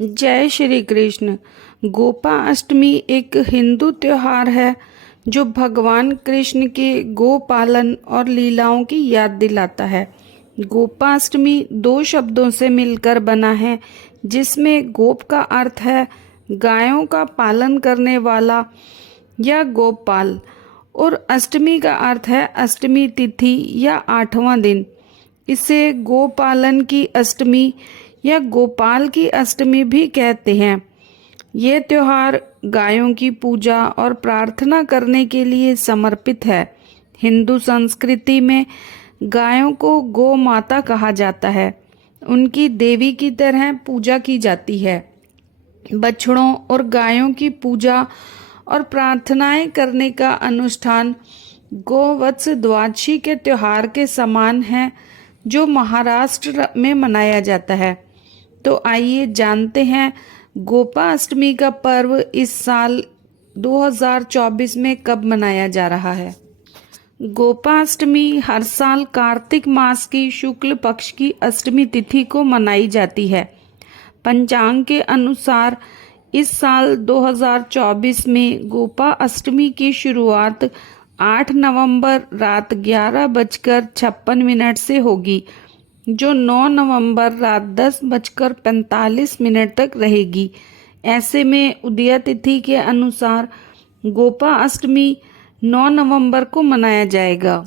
जय श्री कृष्ण। गोपाष्टमी एक हिंदू त्योहार है जो भगवान कृष्ण के गो पालन और लीलाओं की याद दिलाता है। गोपाष्टमी दो शब्दों से मिलकर बना है, जिसमें गोप का अर्थ है गायों का पालन करने वाला या गोपाल, और अष्टमी का अर्थ है अष्टमी तिथि या 8वां दिन। इसे गोपालन की अष्टमी या गोपाल की अष्टमी भी कहते हैं। ये त्योहार गायों की पूजा और प्रार्थना करने के लिए समर्पित है। हिंदू संस्कृति में गायों को गौ माता कहा जाता है। उनकी देवी की तरह पूजा की जाती है। बछड़ों और गायों की पूजा और प्रार्थनाएं करने का अनुष्ठान गोवत्स द्वादशी के त्योहार के समान है, जो महाराष्ट्र में मनाया जाता है। तो आइए जानते हैं गोपाष्टमी का पर्व इस साल 2024 में कब मनाया जा रहा है। गोपाष्टमी हर साल कार्तिक मास की शुक्ल पक्ष की अष्टमी तिथि को मनाई जाती है। पंचांग के अनुसार इस साल 2024 में गोपा अष्टमी की शुरुआत 8 नवंबर रात 11:56 से होगी, जो 9 नवंबर रात 10:45 तक रहेगी। ऐसे में उदया तिथि के अनुसार गोपा अष्टमी 9 नवंबर को मनाया जाएगा।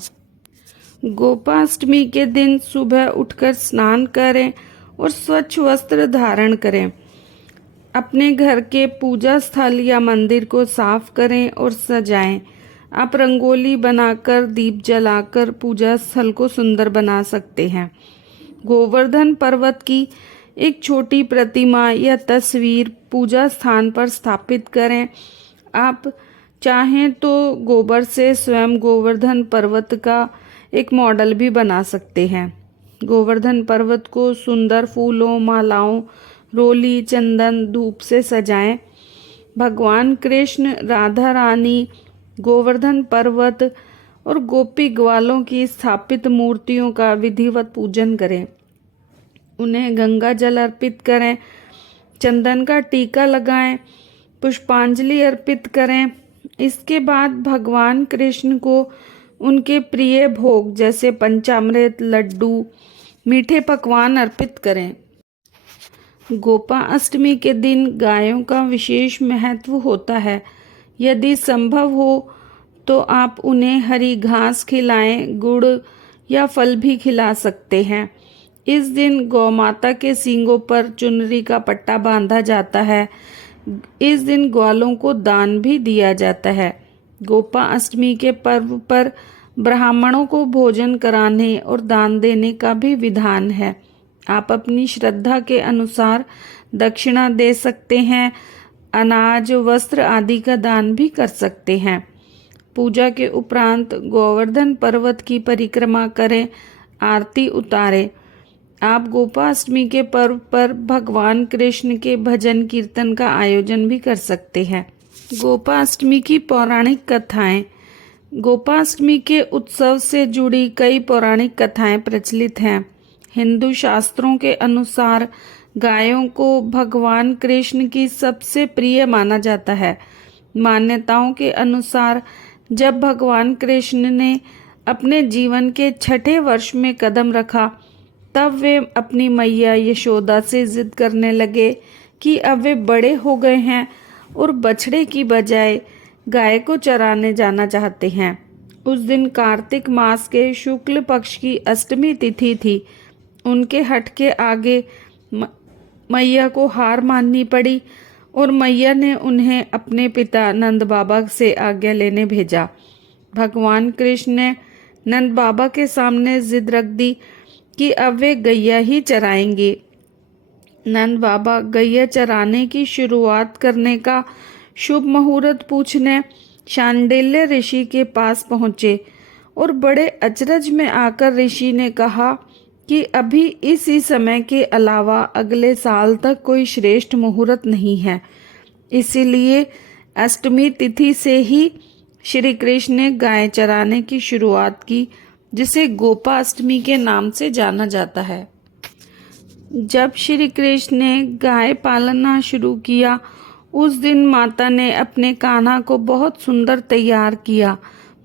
गोपाष्टमी के दिन सुबह उठकर स्नान करें और स्वच्छ वस्त्र धारण करें। अपने घर के पूजा स्थल या मंदिर को साफ करें और सजाएं। आप रंगोली बनाकर, दीप जलाकर पूजा स्थल को सुंदर बना सकते हैं। गोवर्धन पर्वत की एक छोटी प्रतिमा या तस्वीर पूजा स्थान पर स्थापित करें। आप चाहें तो गोबर से स्वयं गोवर्धन पर्वत का एक मॉडल भी बना सकते हैं। गोवर्धन पर्वत को सुंदर फूलों, मालाओं, रोली, चंदन, धूप से सजाएं। भगवान कृष्ण, राधा रानी, गोवर्धन पर्वत और गोपी ग्वालों की स्थापित मूर्तियों का विधिवत पूजन करें। उन्हें गंगा जल अर्पित करें, चंदन का टीका लगाएं, पुष्पांजलि अर्पित करें। इसके बाद भगवान कृष्ण को उनके प्रिय भोग जैसे पंचामृत, लड्डू, मीठे पकवान अर्पित करें। गोपा अष्टमी के दिन गायों का विशेष महत्व होता है। यदि संभव हो तो आप उन्हें हरी घास खिलाएं, गुड़ या फल भी खिला सकते हैं। इस दिन गौ माता के सींगों पर चुनरी का पट्टा बांधा जाता है। इस दिन ग्वालों को दान भी दिया जाता है। गोपा अष्टमी के पर्व पर ब्राह्मणों को भोजन कराने और दान देने का भी विधान है। आप अपनी श्रद्धा के अनुसार दक्षिणा दे सकते हैं, अनाज, वस्त्र आदि का दान भी कर सकते हैं। पूजा के उपरांत गोवर्धन पर्वत की परिक्रमा करें, आरती उतारें। आप गोपाष्टमी के पर्व पर भगवान कृष्ण के भजन कीर्तन का आयोजन भी कर सकते हैं। गोपाष्टमी की पौराणिक कथाएं। गोपाष्टमी के उत्सव से जुड़ी कई पौराणिक कथाएं प्रचलित हैं। हिंदू शास्त्रों के अनुसार गायों को भगवान कृष्ण की सबसे प्रिय माना जाता है। मान्यताओं के अनुसार जब भगवान कृष्ण ने अपने जीवन के 6ठे वर्ष में कदम रखा, तब वे अपनी मैया यशोदा से जिद करने लगे कि अब वे बड़े हो गए हैं और बछड़े की बजाय गाय को चराने जाना चाहते हैं। उस दिन कार्तिक मास के शुक्ल पक्ष की अष्टमी तिथि थी। उनके हठ के आगे मैया को हार माननी पड़ी और मैया ने उन्हें अपने पिता नंद बाबा से आज्ञा लेने भेजा। भगवान कृष्ण ने नंद बाबा के सामने जिद रख दी कि अब वे गैया ही चराएंगे। नंद बाबा गैया चराने की शुरुआत करने का शुभ मुहूर्त पूछने शांडिल्य ऋषि के पास पहुँचे और बड़े अचरज में आकर ऋषि ने कहा कि अभी इसी समय के अलावा अगले साल तक कोई श्रेष्ठ मुहूर्त नहीं है। इसीलिए अष्टमी तिथि से ही श्री कृष्ण ने गाय चराने की शुरुआत की, जिसे गोपाष्टमी के नाम से जाना जाता है। जब श्री कृष्ण ने गाय पालना शुरू किया, उस दिन माता ने अपने कान्हा को बहुत सुंदर तैयार किया,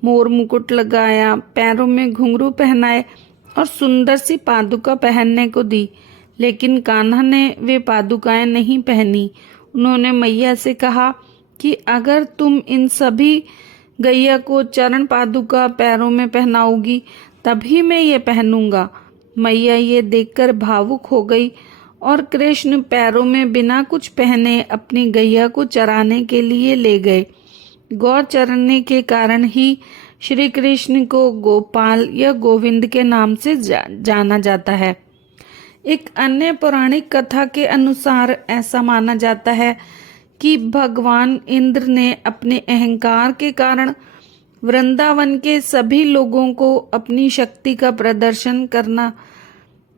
मोर मुकुट लगाया, पैरों में घुंघरू पहनाए और सुंदर सी पादुका पहनने को दी। लेकिन कान्हा ने वे पादुकाएं नहीं पहनी। उन्होंने मैया से कहा कि अगर तुम इन सभी गैया को चरण पादुका पैरों में पहनाओगी तभी मैं ये पहनूंगा। मैया ये देखकर भावुक हो गई और कृष्ण पैरों में बिना कुछ पहने अपनी गैया को चराने के लिए ले गए। गौ चरने के कारण ही श्री कृष्ण को गोपाल या गोविंद के नाम से जाना जाता है। एक अन्य पौराणिक कथा के अनुसार ऐसा माना जाता है कि भगवान इंद्र ने अपने अहंकार के कारण वृंदावन के सभी लोगों को अपनी शक्ति का प्रदर्शन करना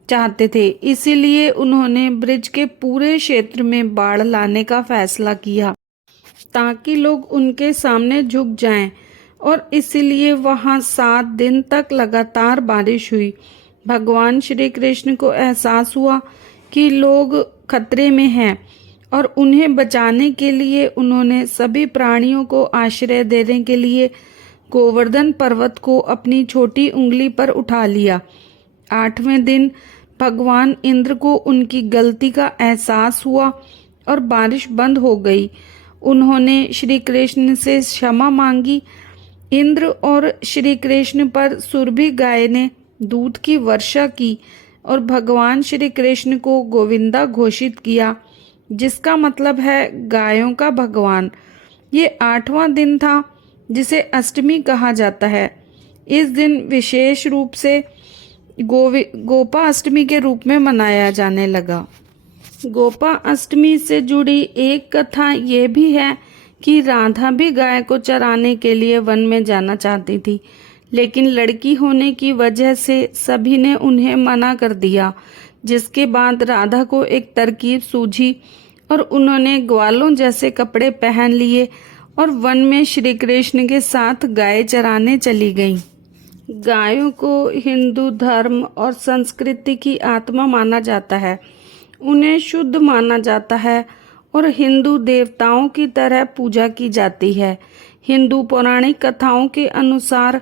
चाहते थे। इसीलिए उन्होंने ब्रिज के पूरे क्षेत्र में बाढ़ लाने का फैसला किया ताकि लोग उनके सामने झुक जाएं, और इसीलिए वहां 7 दिन तक लगातार बारिश हुई। भगवान श्री कृष्ण को एहसास हुआ कि लोग खतरे में हैं और उन्हें बचाने के लिए उन्होंने सभी प्राणियों को आश्रय देने के लिए गोवर्धन पर्वत को अपनी छोटी उंगली पर उठा लिया। 8वें दिन भगवान इंद्र को उनकी गलती का एहसास हुआ और बारिश बंद हो गई। उन्होंने श्री कृष्ण से क्षमा मांगी। इंद्र और श्री कृष्ण पर सुरभि गाय ने दूध की वर्षा की और भगवान श्री कृष्ण को गोविंदा घोषित किया, जिसका मतलब है गायों का भगवान। ये 8वां दिन था जिसे अष्टमी कहा जाता है। इस दिन विशेष रूप से गोपा अष्टमी के रूप में मनाया जाने लगा। गोपा अष्टमी से जुड़ी एक कथा ये भी है कि राधा भी गाय को चराने के लिए वन में जाना चाहती थी, लेकिन लड़की होने की वजह से सभी ने उन्हें मना कर दिया। जिसके बाद राधा को एक तरकीब सूझी और उन्होंने ग्वालों जैसे कपड़े पहन लिए और वन में श्री कृष्ण के साथ गाय चराने चली गईं। गायों को हिंदू धर्म और संस्कृति की आत्मा माना जाता है। उन्हें शुद्ध माना जाता है और हिंदू देवताओं की तरह पूजा की जाती है। हिंदू पौराणिक कथाओं के अनुसार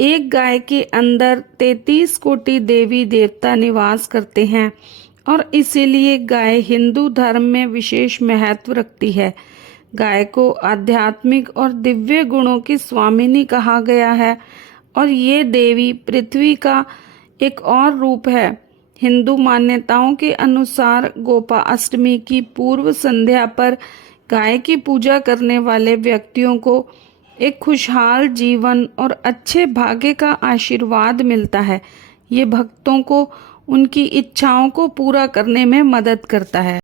एक गाय के अंदर 33 कोटि देवी देवता निवास करते हैं और इसीलिए गाय हिंदू धर्म में विशेष महत्व रखती है। गाय को आध्यात्मिक और दिव्य गुणों की स्वामिनी कहा गया है और ये देवी पृथ्वी का एक और रूप है। हिंदू मान्यताओं के अनुसार गोपा अष्टमी की पूर्व संध्या पर गाय की पूजा करने वाले व्यक्तियों को एक खुशहाल जीवन और अच्छे भाग्य का आशीर्वाद मिलता है। ये भक्तों को उनकी इच्छाओं को पूरा करने में मदद करता है।